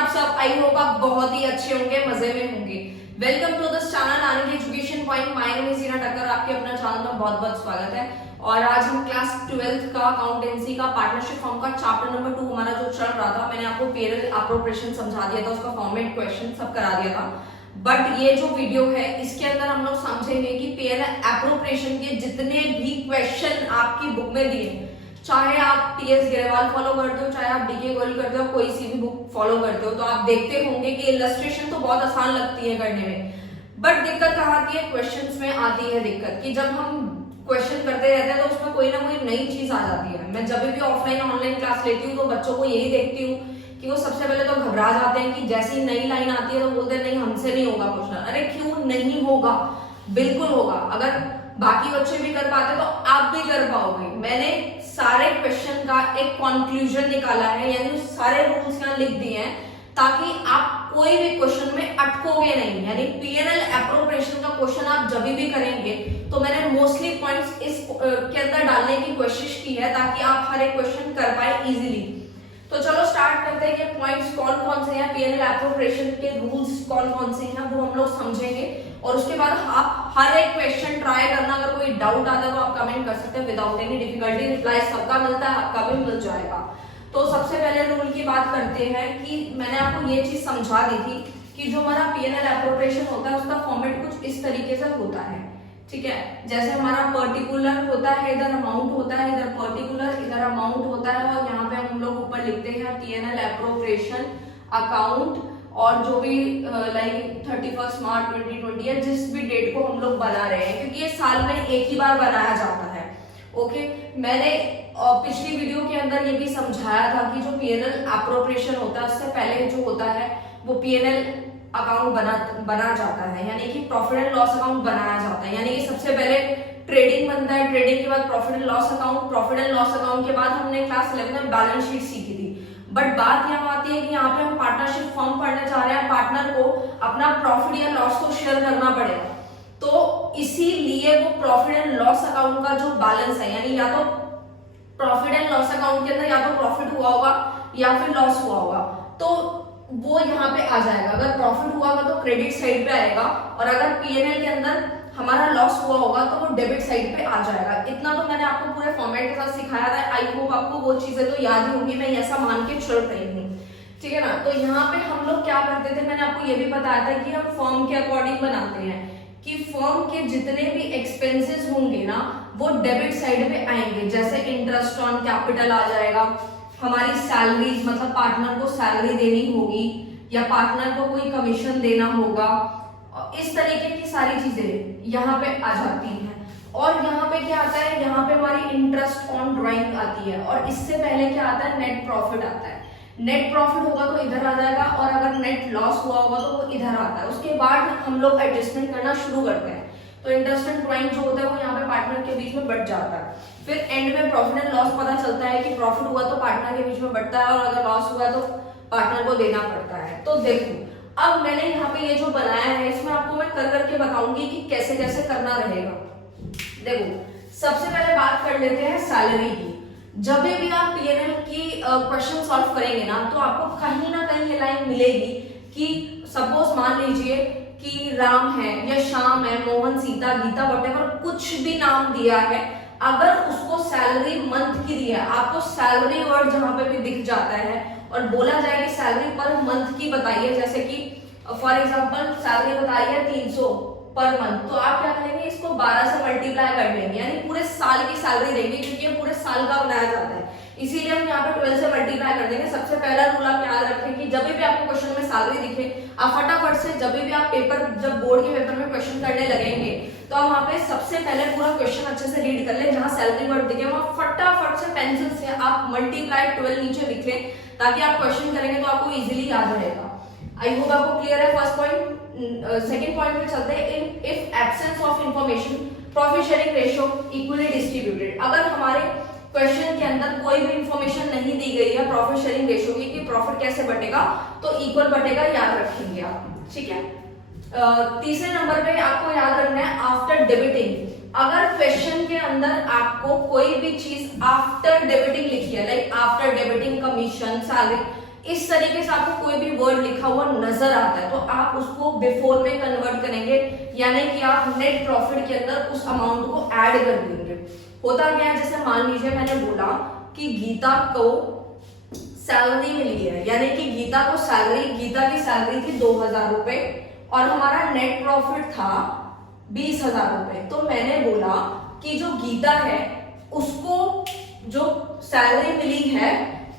आप सब? I hope आप बहुत ही अच्छे होंगे, मजे में होंगे। Welcome to this channel Anand education point. My name is Heena Takkar. आपके अपना चैनल में बहुत बहुत स्वागत है। और आज हम क्लास 12th का अकाउंटेंसी का पार्टनरशिप फॉर्म का चैप्टर नंबर 2 हमारा जो चल रहा था, मैंने आपको पेरोल एप्रोप्रिएशन समझा दिया था, उसका फॉर्मेट क्वेश्चन सब करा दिया था। बट ये जो वीडियो है इसके अंदर हम लोग समझेंगे कि पेरोल एप्रोप्रिएशन के जितने भी क्वेश्चन आपकी बुक में दिए, चाहे आप टीएस ग्रेवाल फॉलो करते हो, चाहे आप डीके गोयल करते हो, कोई सी भी बुक फॉलो करते हो, तो आप देखते होंगे कि इलस्ट्रेशन तो बहुत आसान लगती है करने में, बट दिक्कत कहाँ आती है? क्वेश्चंस में आती है दिक्कत कि जब हम क्वेश्चन करते रहते हैं तो उसमें कोई ना कोई नई चीज आ जाती है। मैं जब भी ऑफलाइन ऑनलाइन क्लास लेती हूँ तो बच्चों को यही देखती हूँ कि वो सबसे पहले तो घबरा जाते हैं कि जैसी नई लाइन आती है तो बोलते हैं नहीं हमसे नहीं होगा क्वेश्चन। अरे क्यों नहीं होगा? बिल्कुल होगा। अगर बाकी बच्चे भी कर पाते तो आप भी कर पाओगे। मैंने सारे क्वेश्चन का एक कंक्लूजन निकाला है, यानी सारे रूल्स यहाँ लिख दिए हैं ताकि आप कोई भी क्वेश्चन में अटकोगे नहीं। यानी पीएनएल एप्रोप्रिएशन का क्वेश्चन आप जब भी करेंगे तो मैंने मोस्टली पॉइंट्स इस के अंदर डालने की कोशिश की है ताकि आप हर एक क्वेश्चन कर पाए इजीली। तो चलो स्टार्ट करते हैं कि पॉइंट्स कौन कौन से हैं, पीएनएल एप्रोप्रिएशन के रूल्स कौन कौन से हैं वो हम लोग समझेंगे। और उसके बाद आप हर एक क्वेश्चन ट्राई करना। अगर कोई डाउट आता है तो आप कमेंट कर सकते हैं विदाउट एनी डिफिकल्टी। रिप्लाई सबका मिलता है, आपका भी मिल जाएगा। तो सबसे पहले रूल की बात करते हैं कि मैंने आपको ये चीज समझा दी थी कि जो हमारा पीएनएल एप्रोप्रिएशन होता है उसका फॉर्मेट कुछ इस तरीके से होता है, ठीक है। जैसे हमारा पर्टिकुलर होता है, इधर अमाउंट होता है, इधर पर्टिकुलर, इधर अमाउंट होता है, और यहाँ पे हम लोग ऊपर लिखते हैं पीएनएल एप्रोप्रिएशन अकाउंट। और जो भी लाइक 31 मार्च 2020 या जिस भी डेट को हम लोग बना रहे हैं, क्योंकि ये साल में एक ही बार बनाया जाता है। ओके, मैंने पिछली वीडियो के अंदर ये भी समझाया था कि जो पीएनएल एप्रोप्रिएशन होता है उससे पहले जो होता है वो पीएनएल अकाउंट बना जाता है, यानी कि प्रॉफिट एंड लॉस अकाउंट बनाया जाता है। यानी कि सबसे पहले ट्रेडिंग बनता है, ट्रेडिंग के बाद profit and loss account, profit and loss account के बाद हमने क्लास 11 में बैलेंस शीट सीखी थी। बट बात यहाँ आती है कि यहाँ पे हम पार्टनरशिप फॉर्म पढ़ने जा रहे हैं, पार्टनर को अपना प्रॉफिट या लॉस को शेयर करना पड़ेगा। तो इसीलिए वो प्रॉफिट एंड लॉस अकाउंट का जो बैलेंस है, यानी या तो प्रॉफिट एंड लॉस अकाउंट के अंदर या तो प्रॉफिट हुआ होगा या फिर लॉस हुआ होगा, तो वो यहाँ पे आ जाएगा। अगर प्रॉफिट हुआ होगा तो क्रेडिट साइड पे आएगा, और अगर पीएनएल के अंदर हमारा लॉस हुआ होगा तो वो डेबिट साइड पे आ जाएगा। इतना तो मैंने आपको पूरे फॉर्मेट के साथ सिखाया था। आई होप आपको वो चीजें तो याद ही होंगी, मैं ऐसा मान के चल रही हूँ, ठीक है ना। तो यहाँ पे हम लोग क्या करते थे, मैंने आपको ये भी बताया था कि हम फर्म के अकॉर्डिंग बनाते हैं कि फर्म के जितने भी एक्सपेंसेस होंगे ना वो डेबिट साइड पे आएंगे। जैसे इंटरेस्ट ऑन कैपिटल आ जाएगा, हमारी सैलरीज मतलब पार्टनर को सैलरी देनी होगी या पार्टनर को कोई कमीशन देना होगा, इस तरीके की सारी चीजें यहाँ पे आ जाती हैं। और यहाँ पे क्या आता है, यहाँ पे हमारी इंटरेस्ट ऑन ड्राइंग आती है, और इससे पहले क्या आता है, नेट प्रॉफिट आता है। नेट प्रॉफिट होगा तो इधर आ जाएगा, और अगर नेट लॉस हुआ होगा तो वो इधर आता है। उसके बाद हम लोग एडजस्टमेंट करना शुरू करते हैं। तो इंटरेस्ट एंड ड्राइंग जो होता है वो यहाँ पे पार्टनर के बीच में बढ़ जाता है। फिर एंड में प्रॉफिट एंड लॉस पता चलता है कि प्रॉफिट हुआ तो पार्टनर के बीच में बढ़ता है, और अगर लॉस हुआ तो पार्टनर को देना पड़ता है। तो देखो, अब मैंने यहाँ पे ये जो बनाया है इसमें आपको मैं कर करके बताऊंगी कि कैसे कैसे करना रहेगा। देखो, सबसे पहले बात कर लेते हैं सैलरी की। जब भी आप पीएनएल की क्वेश्चन सॉल्व करेंगे ना तो आपको कहीं ना कहीं ये लाइन मिलेगी कि सपोज मान लीजिए कि राम है या श्याम है, मोहन, सीता, गीता, वटेवर कुछ भी नाम दिया है, अगर उसको सैलरी मंथ की दी है, आपको सैलरी वर्ड जहां पे भी दिख जाता है और बोला जाए कि सैलरी पर मंथ की बताइए, जैसे कि फॉर एग्जांपल सैलरी बताई है 300 पर मंथ, तो आप क्या करेंगे, इसको 12 से मल्टीप्लाई कर देंगे, यानी पूरे साल की सैलरी देंगे, क्योंकि ये पूरे साल का बनाया जाता है, इसीलिए हम यहाँ पे 12 से मल्टीप्लाई कर देंगे। सबसे पहला रूल आप याद रखें कि जब भी आपको क्वेश्चन में सैलरी दिखे, आप फटाफट से जब भी आप जब बोर्ड के पेपर में क्वेश्चन करने लगेंगे तो आप वहाँ पे सबसे पहले पूरा क्वेश्चन अच्छे से रीड कर ले, जहाँ सैलरी वर्ड दिखे वहाँ फटाफट से पेंसिल से आप मल्टीप्लाई 12 नीचे लिख लें, ताकि आप क्वेश्चन करेंगे तो आपको इजिली याद रहेगा। आई होप आपको क्लियर है फर्स्ट पॉइंट। सेकंड पॉइंट पे चलते हैं। If absence of information profit sharing ratio equally distributed. अगर हमारे क्वेश्चन के अंदर कोई भी इंफॉर्मेशन नहीं दी गई है प्रॉफिट शेयरिंग रेशियो की कि प्रॉफिट कैसे बटेगा, तो इक्वल बटेगा, याद रखेंगे आप, ठीक है। तीसरे नंबर पे आपको याद रखना है आफ्टर डेबिटिंग। अगर क्वेश्चन के अंदर आपको कोई भी चीज आफ्टर डेबिटिंग लिखी है, like after debiting commission, salary, इस तरीके से आपको कोई भी वर्ड लिखा हुआ नजर आता है तो आप उसको बिफोर में कन्वर्ट करेंगे, यानी कि आप नेट प्रॉफिट के अंदर उस अमाउंट को ऐड कर देंगे। होता क्या है, जैसे मान लीजिए मैंने बोला कि गीता को सैलरी मिली है, यानी कि गीता की सैलरी थी 2000 रुपए और हमारा नेट प्रॉफिट था 20,000 रुपए। तो मैंने बोला कि जो गीता है उसको जो सैलरी मिली है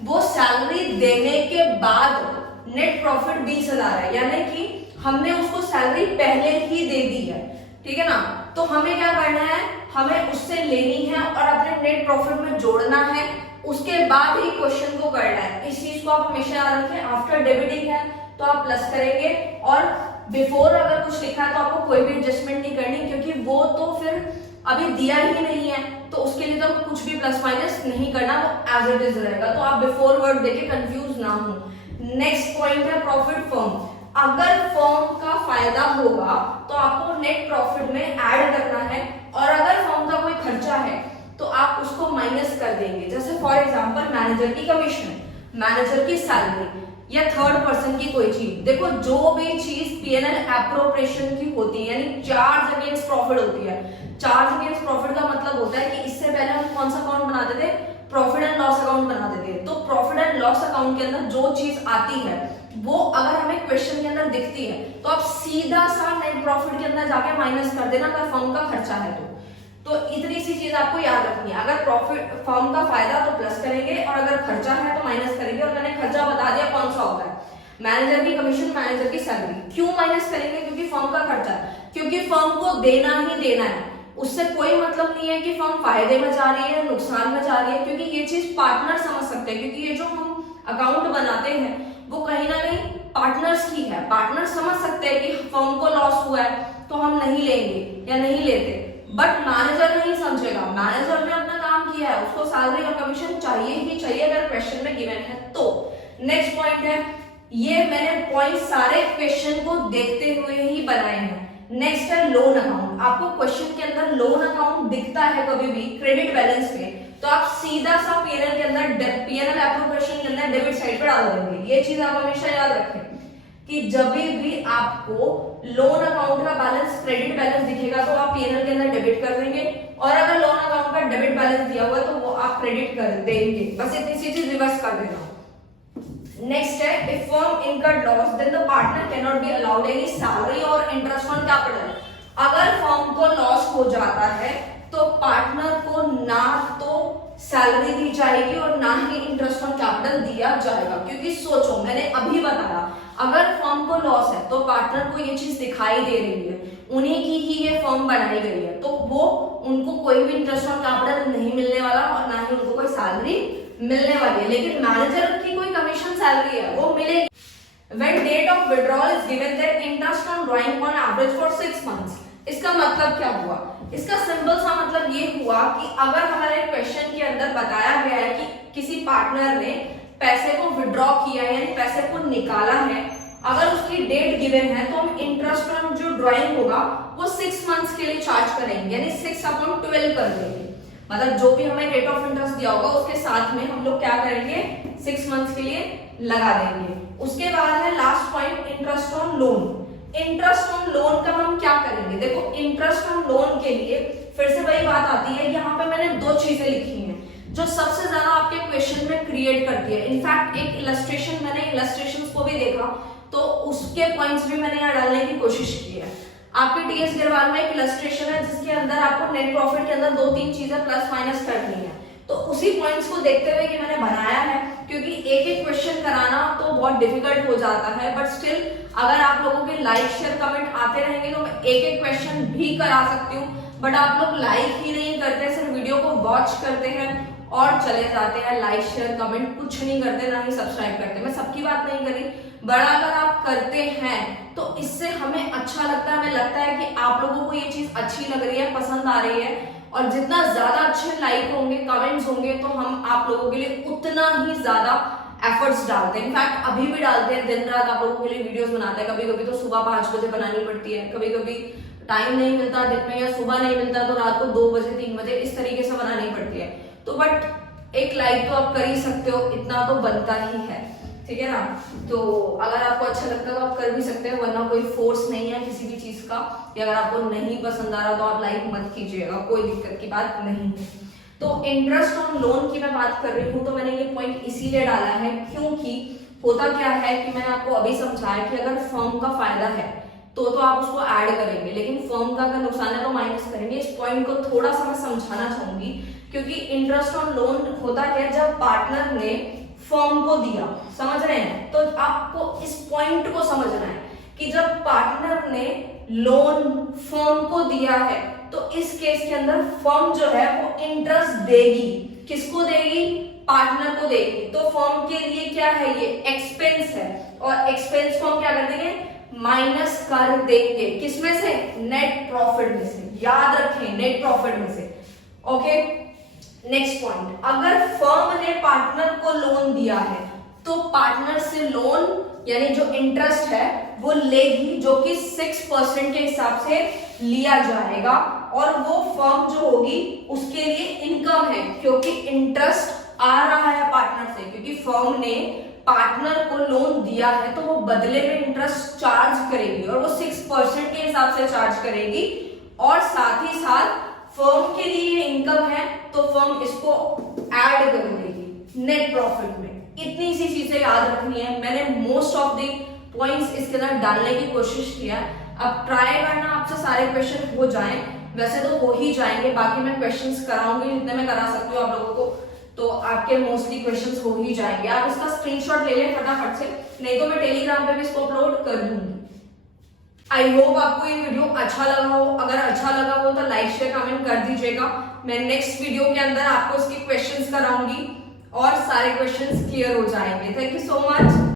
वो सैलरी देने के बाद नेट प्रॉफिट 20,000 है, यानी कि हमने उसको सैलरी पहले ही दे दी है, ठीक है ना। तो हमें क्या करना है, हमें उससे लेनी है और अपने नेट प्रॉफिट में जोड़ना है, उसके बाद ही क्वेश्चन को करना है। इस चीज को आप हमेशा याद रखें। आफ्टर डेबिटिंग है तो आप प्लस करेंगे और बिफोर अगर कुछ लिखा है तो आपको कोई भी एडजस्टमेंट नहीं करनी, क्योंकि वो तो फिर अभी दिया ही नहीं है तो उसके लिए तो कुछ भी प्लस माइनस नहीं करना, वो एज इट इज रहेगा। तो आप बिफोर वर्ड देके कंफ्यूज ना हो। नेक्स्ट पॉइंट है प्रॉफिट फर्म। अगर फर्म का फायदा होगा तो आपको नेट प्रॉफिट में ऐड करना है, और अगर फर्म का कोई खर्चा है तो आप उसको माइनस कर देंगे। जैसे फॉर एग्जांपल मैनेजर की कमीशन, मैनेजर की सैलरी या थर्ड पर्सन की कोई चीज। देखो जो भी चीज पीएनएल एप्रोप्रिएशन की होती है, यानी चार्ज अगेंस्ट प्रॉफिट होती है। चार्ज अगेंस्ट प्रॉफिट का मतलब होता है कि इससे पहले हम कौन सा अकाउंट बनाते थे, प्रॉफिट एंड लॉस अकाउंट बनाते थे। तो प्रॉफिट एंड लॉस अकाउंट के अंदर जो चीज आती है वो अगर हमें क्वेश्चन के अंदर दिखती है तो आप सीधा सा नेट प्रॉफिट के अंदर जाके माइनस कर देना, अगर फर्म का खर्चा है तो इतनी सी चीज आपको याद रखनी है। अगर प्रॉफिट फर्म का फायदा तो प्लस करेंगे और अगर खर्चा है तो माइनस करेंगे। और मैंने खर्चा बता दिया कौन सा होता है, मैनेजर की कमीशन, मैनेजर की सैलरी। क्यों माइनस करेंगे, क्योंकि फर्म का खर्चा, क्योंकि फर्म को देना ही देना है। उससे कोई मतलब नहीं है कि फर्म फायदे में जा रही है नुकसान में जा रही है, क्योंकि ये चीज पार्टनर समझ सकते हैं। क्योंकि ये जो हम अकाउंट बनाते हैं वो कहीं ना कहीं पार्टनर्स की है। पार्टनर समझ सकते हैं कि फर्म को लॉस हुआ है तो हम नहीं लेंगे या नहीं लेते, बट मैनेजर नहीं समझेगा। मैनेजर ने अपना काम किया है, उसको सैलरी और कमीशन चाहिए ही चाहिए अगर क्वेश्चन में गिवन है तो। नेक्स्ट पॉइंट है, ये मैंने पॉइंट सारे क्वेश्चन को देखते हुए ही बनाए हैं। नेक्स्ट है लोन अकाउंट। आपको क्वेश्चन के अंदर लोन अकाउंट दिखता है कभी भी क्रेडिट बैलेंस पे तो आप सीधा सा पीएनएल के अंदर, पीएनएल एप्रोप्रिएशन के अंदर डेबिट साइड पे डाल देंगे। ये चीज आप हमेशा याद रखें कि जब भी आपको लोन अकाउंट का बैलेंस, क्रेडिट बैलेंस दिखेगा तो आप पीएनएल के अंदर डेबिट कर देंगे, और अगर लोन अकाउंट का डेबिट बैलेंस दिया हुआ है तो वो आप क्रेडिट कर देंगे। बस इतनी सी चीज रिवर्स कर देना। नेक्स्ट है, if firm incurred loss then the partner can not be allowed any salary और इंटरेस्ट ऑन कैपिटल। अगर फर्म को लॉस हो जाता है तो पार्टनर को ना तो सैलरी दी जाएगी और ना ही इंटरेस्ट ऑन कैपिटल दिया जाएगा। क्योंकि सोचो, मैंने अभी बताया अगर फर्म को लॉस है तो पार्टनर को ये चीज दिखाई दे रही है, उन्हीं की ही ये फर्म बनाई गई है, तो वो उनको कोई भी इंटरेस्ट ऑन कैपिटल नहीं मिलने वाला और ना ही उनको कोई सैलरी मिलने वाली है। लेकिन मैनेजर की कोई कमीशन सैलरी है वो मिलेगी। When date of withdrawal is given, then interest on drawing on average for 6 months. इसका मतलब क्या हुआ? इसका सिंपल सा मतलब ये हुआ कि अगर हमारे क्वेश्चन के अंदर बताया गया है कि किसी पार्टनर ने पैसे को विड्रॉ किया है यानी पैसे को निकाला है, अगर उसकी डेट गिवन है तो हम इंटरेस्ट ऑन जो ड्राइंग होगा वो 6 मंथ्स के लिए चार्ज करेंगे, यानी 6/12 कर देंगे। मतलब जो भी हमें रेट ऑफ इंटरेस्ट दिया होगा उसके साथ में हम लोग क्या करेंगे, 6 मंथ्स के लिए लगा देंगे। उसके बाद है last point, interest on loan. Interest on loan का हम क्या करेंगे, देखो इंटरेस्ट ऑन लोन के लिए फिर से वही बात आती है। यहाँ पे मैंने 2 चीजें लिखी हैं जो सबसे ज्यादा आपके क्वेश्चन में क्रिएट करती है। इनफैक्ट एक इलस्ट्रेशन, मैंने इलस्ट्रेशंस को भी देखा तो उसके पॉइंट्स भी मैंने यहाँ डालने की कोशिश की है। आपके टीएस गिरवाल में एक इलस्ट्रेशन है जिसके अंदर आपको नेट प्रॉफिट के अंदर 2-3 चीजें प्लस माइनस करनी है, तो उसी पॉइंट्स को देखते हुए कि मैंने बनाया है, क्योंकि एक एक क्वेश्चन कराना तो बहुत डिफिकल्ट हो जाता है। बट स्टिल अगर आप लोगों के लाइक शेयर कमेंट आते रहेंगे तो मैं एक एक क्वेश्चन भी करा सकती हूँ, बट आप लोग लाइक ही नहीं करते, सिर्फ वीडियो को वॉच करते हैं और चले जाते हैं। लाइक शेयर कमेंट कुछ नहीं करते, ना ही सब्सक्राइब करते। मैं सबकी बात नहीं करी, बड़ा अगर आप करते हैं तो इससे हमें अच्छा लगता है। हमें लगता है कि आप लोगों को ये चीज अच्छी लग रही है, पसंद आ रही है, और जितना ज्यादा अच्छे लाइक होंगे, कमेंट्स होंगे, तो हम आप लोगों के लिए उतना ही ज्यादा एफर्ट्स डालते हैं। इनफैक्ट अभी भी डालते हैं, दिन रात आप लोगों के लिए वीडियोस बनाते हैं। कभी कभी तो सुबह 5 बजे बनानी पड़ती है, कभी कभी टाइम नहीं मिलता दिन में या सुबह नहीं मिलता तो रात को 2 बजे 3 बजे इस तरीके से बनानी पड़ती है। तो बट एक लाइक तो आप कर ही सकते हो, इतना तो बनता ही है। ठीक है ना। तो अगर आपको अच्छा लगता है तो आप कर भी सकते हैं, वरना कोई फोर्स नहीं है किसी भी चीज का कि अगर आपको नहीं पसंद आ रहा तो आप लाइक मत कीजिएगा, कोई दिक्कत की बात नहीं है। तो इंटरेस्ट ऑन लोन की मैं बात कर रही हूँ, तो मैंने ये पॉइंट इसीलिए डाला है क्योंकि होता क्या है कि मैंने आपको अभी समझाया कि अगर फर्म का फायदा है तो आप उसको ऐड करेंगे, लेकिन फर्म का अगर नुकसान है तो माइनस करेंगे। इस पॉइंट को थोड़ा सा मैं समझाना चाहूंगी, क्योंकि इंटरेस्ट ऑन लोन होता क्या है, जब पार्टनर ने फर्म को दिया, समझ रहे हैं, तो आपको इस पॉइंट को समझना है कि जब पार्टनर ने लोन फर्म को दिया है तो इस केस के अंदर फर्म जो है वो इंटरेस्ट देगी। किसको देगी? पार्टनर को देगी। तो फर्म के लिए क्या है, ये एक्सपेंस है, और एक्सपेंस को हम क्या कर देंगे, माइनस कर देंगे। किसमें से? नेट प्रॉफिट में से। याद रखें, नेट प्रॉफिट में से। ओके, नेक्स्ट पॉइंट, अगर फर्म ने पार्टनर को लोन दिया है तो पार्टनर से लोन यानी जो इंटरेस्ट है वो लेगी, जो कि 6% के हिसाब से लिया जाएगा, और वो फर्म जो होगी उसके लिए इनकम है, क्योंकि इंटरेस्ट आ रहा है पार्टनर से, क्योंकि फर्म ने पार्टनर को लोन दिया है तो वो बदले में इंटरेस्ट चार्ज करेगी, और वो 6% के हिसाब से चार्ज करेगी, और साथ ही साथ फर्म के लिए इनकम है तो फर्म इसको ऐड कर देगी नेट प्रॉफिट में। इतनी सी चीजें याद रखनी है। मैंने मोस्ट ऑफ द पॉइंट्स इसके अंदर डालने की कोशिश किया है। अब ट्राई करना आपसे सारे क्वेश्चन हो जाएं, वैसे तो हो ही जाएंगे, बाकी मैं क्वेश्चंस कराऊंगी जितने मैं करा सकती हूँ आप लोगों को, तो आपके मोस्टली क्वेश्चंस हो ही जाएंगे। आप इसका स्क्रीनशॉट ले लें फटाफट से, नहीं तो मैं टेलीग्राम पे भी इसको अपलोड कर दूंगी। आई होप आपको ये वीडियो अच्छा लगा हो। अगर अच्छा लगा हो तो लाइक शेयर कमेंट कर दीजिएगा। मैं नेक्स्ट वीडियो के अंदर आपको इसके क्वेश्चंस कराऊंगी और सारे क्वेश्चंस क्लियर हो जाएंगे। Thank you so much.